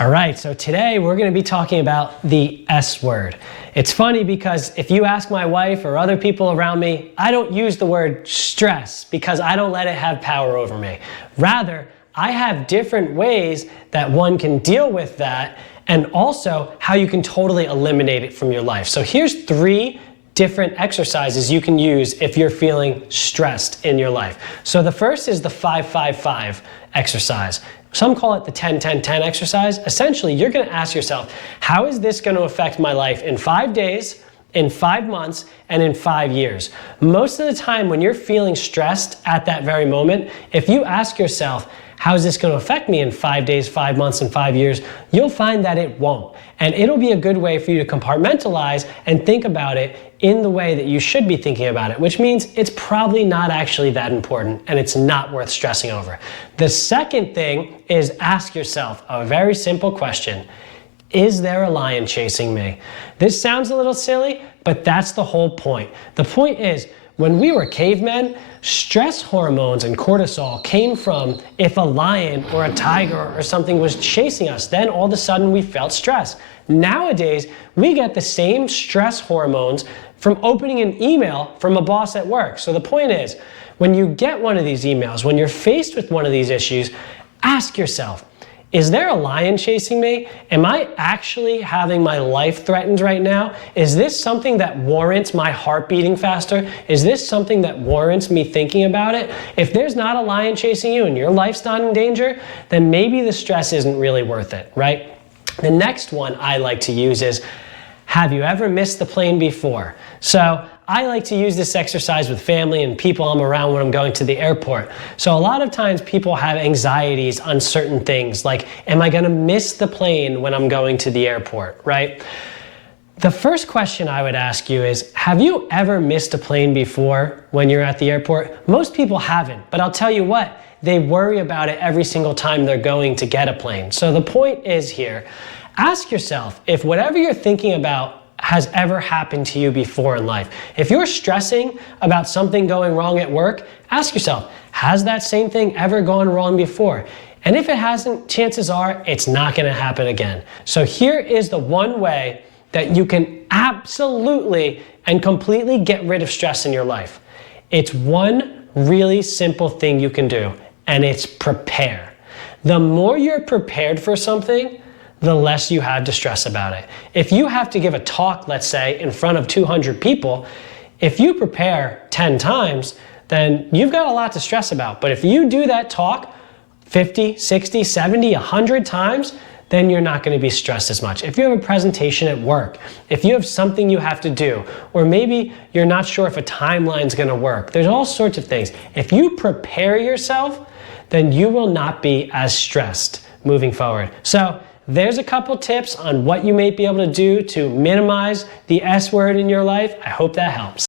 All right, so today we're going to be talking about the S word. It's funny because if you ask my wife or other people around me, I don't use the word stress because I don't let it have power over me. Rather, I have different ways that one can deal with that and also how you can totally eliminate it from your life. So here's 3 different exercises you can use if you're feeling stressed in your life. So the first is the 5-5-5 exercise. Some call it the 10-10-10 exercise. Essentially, you're going to ask yourself, how is this going to affect my life in 5 days, in 5 months, and in 5 years? Most of the time when you're feeling stressed at that very moment, if you ask yourself, how is this going to affect me in 5 days, 5 months, and 5 years, you'll find that it won't. And it'll be a good way for you to compartmentalize and think about it in the way that you should be thinking about it, which means it's probably not actually that important and it's not worth stressing over. The second thing is ask yourself a very simple question. Is there a lion chasing me? This sounds a little silly, but that's the whole point. The point is, when we were cavemen, stress hormones and cortisol came from if a lion or a tiger or something was chasing us, then all of a sudden we felt stress. Nowadays, we get the same stress hormones from opening an email from a boss at work. So the point is, when you get one of these emails, when you're faced with one of these issues, ask yourself, is there a lion chasing me? Am I actually having my life threatened right now? Is this something that warrants my heart beating faster? Is this something that warrants me thinking about it? If there's not a lion chasing you and your life's not in danger, then maybe the stress isn't really worth it, right? The next one I like to use is, have you ever missed the plane before? So I like to use this exercise with family and people I'm around when I'm going to the airport. So a lot of times people have anxieties on certain things like, am I gonna miss the plane when I'm going to the airport, right? The first question I would ask you is, have you ever missed a plane before when you're at the airport? Most people haven't, but I'll tell you what, they worry about it every single time they're going to get a plane. So the point is here, ask yourself if whatever you're thinking about has ever happened to you before in life. If you're stressing about something going wrong at work, ask yourself, has that same thing ever gone wrong before? And if it hasn't, chances are it's not going to happen again. So here is the one way that you can absolutely and completely get rid of stress in your life. It's one really simple thing you can do, and it's prepare. The more you're prepared for something, the less you have to stress about it. If you have to give a talk, let's say, in front of 200 people, if you prepare 10 times, then you've got a lot to stress about. But if you do that talk 50, 60, 70, 100 times, then you're not going to be stressed as much. If you have a presentation at work, if you have something you have to do, or maybe you're not sure if a timeline's going to work, there's all sorts of things. If you prepare yourself, then you will not be as stressed moving forward. So there's a couple tips on what you may be able to do to minimize the S word in your life. I hope that helps.